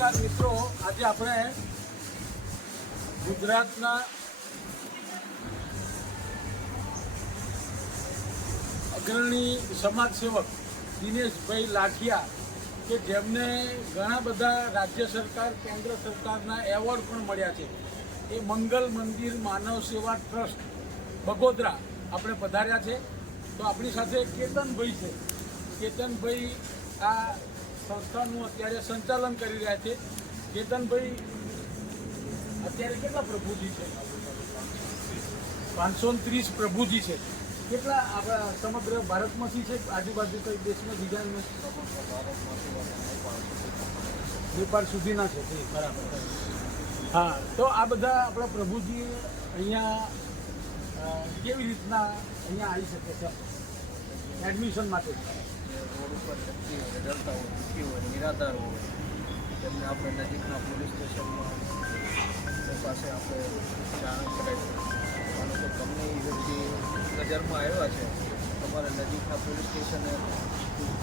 નમસ્કાર મિત્રો, આજે આપણે ગુજરાતના અગ્રણી સમાજ સેવક દિનેશભાઈ લાઠિયા કે જેમને ઘણા બધા રાજ્ય સરકાર કેન્દ્ર સરકારના એવોર્ડ પણ મળ્યા છે, એ મંગલ મંદિર માનવ સેવા ટ્રસ્ટ બગોદરા આપણે પધાર્યા છે. તો આપણી સાથે કેતનભાઈ છે. કેતનભાઈ આ સંસ્થાનું અત્યારે સંચાલન કરી રહ્યા છે. કેતનભાઈ, અત્યારે કેટલા પ્રભુજી છે? 530 પ્રભુજી છે. કેટલા આપણા સમગ્ર ભારતમાંથી છે? આજુબાજુ કઈ દેશમાં બીજા નેપાળ સુધીના છે? બરાબર. હા, તો આ બધા આપણા પ્રભુજી અહીંયા કેવી રીતના અહીંયા આવી શકે છે એડમિશન માટે? રોડ ઉપર ડરતા હોય, દુઃખી હોય, નિરાધાર હોય, તેમને આપણે નજીકના પોલીસ સ્ટેશનમાં પાસે આપણે જાણ કરાવી. માનો કે તમને એ વ્યક્તિ નજરમાં આવ્યા છે, તમારે નજીકના પોલીસ સ્ટેશને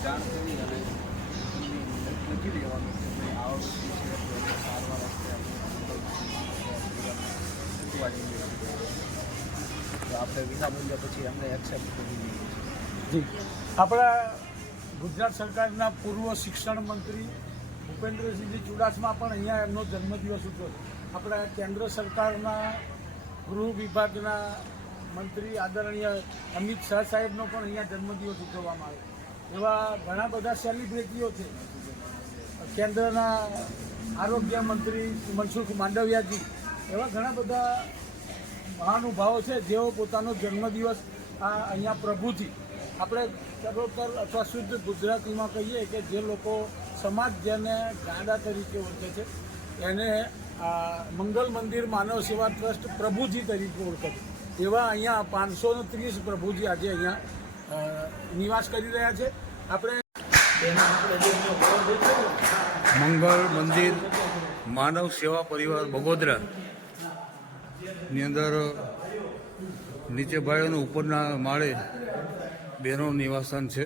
જાણ કરી અને લખી દેવાનું કે ભાઈ આવા વ્યક્તિ છે, સારવાર હશે તો આપણે વિના મૂલ્ય પછી એમને એક્સેપ્ટ કરી દઈએ. જી, આપણા ગુજરાત સરકારના પૂર્વ શિક્ષણ મંત્રી ભૂપેન્દ્રસિંહજી ચુડાસમા પણ અહીંયા એમનો જન્મદિવસ ઉજવ્યો. આપણા કેન્દ્ર સરકારના ગૃહ વિભાગના મંત્રી આદરણીય અમિત શાહ સાહેબનો પણ અહીંયા જન્મદિવસ ઉજવવામાં આવે. એવા ઘણા બધા સેલિબ્રિટીઓ છે. કેન્દ્રના આરોગ્ય મંત્રી મનસુખ માંડવિયાજી, એવા ઘણા બધા મહાનુભાવો છે જેઓ પોતાનો જન્મદિવસ અહીંયા પ્રભુજી, આપણે ચરોતર અથવા શુદ્ધ ગુજરાતીમાં કહીએ કે જે લોકો સમાજ જેને ગાંડા તરીકે ઓળખે છે એને મંગલ મંદિર માનવ સેવા ટ્રસ્ટ પ્રભુજી તરીકે ઓળખે છે. એવા અહીંયા 530 પ્રભુજી આજે અહીંયા નિવાસ કરી રહ્યા છે. આપણે મંગલ મંદિર માનવ સેવા પરિવાર બગોદરા ની અંદર નીચે ભાઈઓનું ઉપરના માળે બહેનો નિવાસસ્થાન છે.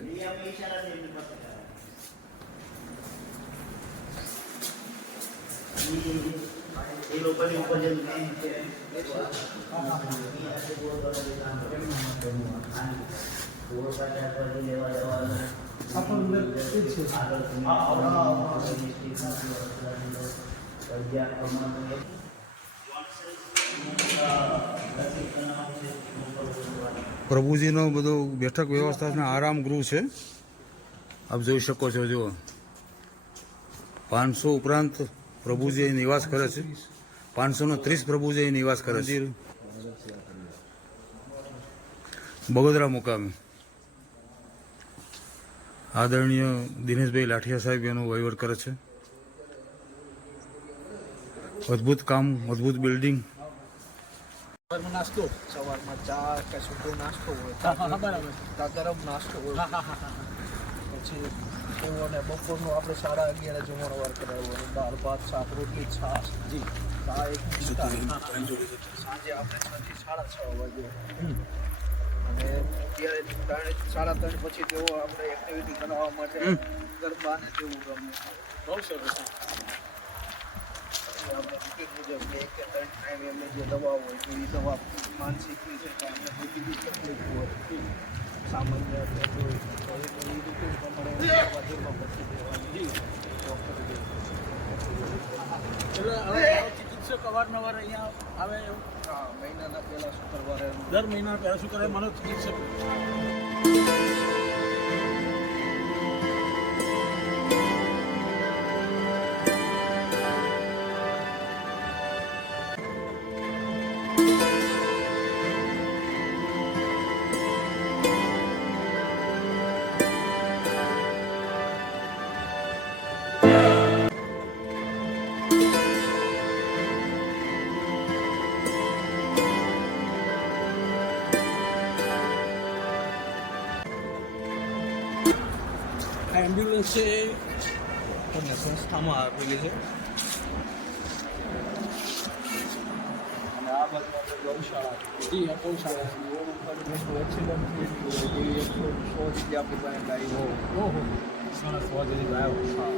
પ્રભુજીનો બધો બેઠક વ્યવસ્થા આરામ ગૃહ છે, આપ જોઈ શકો છો. જુઓ, 500 ઉપરાંત પ્રભુજી અહીં નિવાસ કરે છે. 530 પ્રભુજી અહીં નિવાસ કરે છે. બગોદરા મુકામે આદરણીય દિનેશભાઈ લાઠિયા સાહેબ એનો વહીવટ કરે છે. અદ્ભુત કામ, અદ્ભુત બિલ્ડિંગ. નાસ્તો સવારમાં ચા કે સૂકો નાસ્તો હોય, ગરમ નાસ્તો હોય, પછી અને બપોરનો આપણે 11:30 જમણવાર કરાવ્યો, દાળ ભાત શાક રોટલી છાશ. જી, આ એક સાંજે આપણે 6 થી 6:30 વાગે અને ત્યારે 3:30 પછી તેઓ આપણે એક્ટિવિટી કરાવવા માટે ગરબા ને તેવું ગમે. બહુ સરસ. આપણે ટિકિટ મુજબ 1 કે 3 ટાઈમ એમને જે દવા હોય તો એ દવા માનસિકની છે કે અમને બધી બી તકલીફ હોય, સામાન્ય હોય તો એ રીતે પ્રમાણે પછી દેવાની ડૉક્ટર. એટલે હવે ચિકિત્સક અવારનવાર અહીંયા આવે એવું? હા, મહિનાના પહેલા શુક્રવારે, દર મહિના પહેલા શુક્રવારે માનો ચિકિત્સક. આ એમ્બ્યુલન્સ છે અને સંસ્થામાં આપેલી છે. અને આ બાજુ આપણે ગૌશાળા, એ ગૌશાળા. રોડ ઉપર મોટું એક્સિડન્ટ થયેલું હોય એવી 100 જેટલી આપણી પાસે ગાય હોય. ઓહો, સરસ. 100 જેવી ગાયો. હા,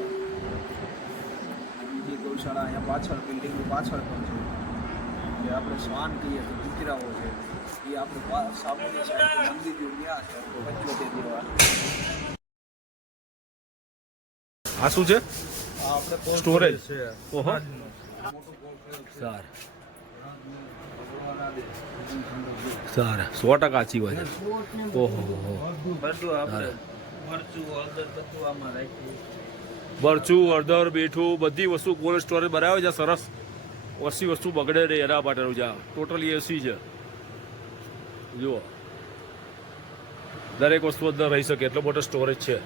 જે ધર્મશાળા અહીંયા પાછળ બિલ્ડિંગની પાછળ પણ છે. જે આપણે શ્વાન કહીએ તો દીકરાઓ છે એ આપણે સામાન્ય મંદિર જેવું ત્યાં છે પંચોતેર જેવા. આ શું છે? આ આપણે સ્ટોરેજ છે. ઓહો સાર સારા 100% સાચી વાત છે. ઓહો બધું આપણે મરચું હળદર બધું આમાં રાખીએ. મરચું હળદર બેઠું બધી વસ્તુ કોલ્ડ સ્ટોરેજ બનાવે છે સરસ. ઓછી વસ્તુ બગડે નહીં એના માટેનું છે. ટોટલી એસી છે. જુઓ દરેક વસ્તુ અંદર રહી શકે એટલો મોટો સ્ટોરેજ છે.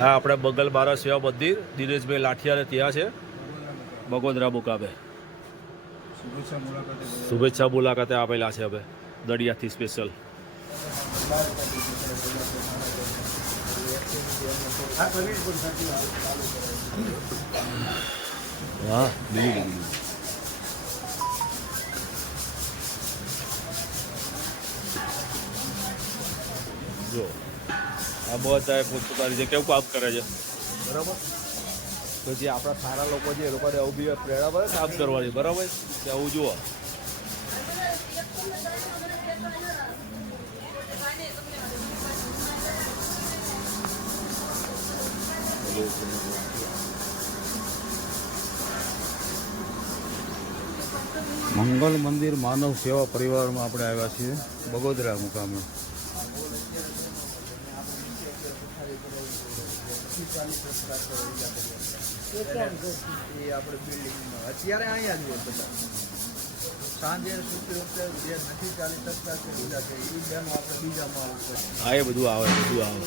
હા આપણે બંગલ બારા સેવા મંદિર દિનેશભાઈ લાઠિયાને ત્યાં છે બગોદરા મુકામે. શુભેચ્છા મુલાકાતે આવેલા છે હવે દડિયાથી સ્પેશિયલ. આ કરવી પણ સાચી વાત. હા બીજું જો આ બધા પોતપોતાની રીતે કેવું કામ કરે છે બરાબર. તો જે આપણા સારા લોકો છે એ લોકોને આવું બી પ્રેરણા પડે કામ કરવાની બરાબર કે આવું જુઓ. મંગલ મંદિર માનવ સેવા પરિવારમાં આપણે આવ્યા છીએ બગોદરા મુકામે. એ આપણે બિલ્ડિંગમાં અત્યારે અહીંયા જ હોય બધા. સાંજે સુતી વખતે જે નથી ચાલી શકતા છે બીજા છે એ બેનો આપણે બીજા માળ ઉપર. હા એ બધું આવે બધું આવે.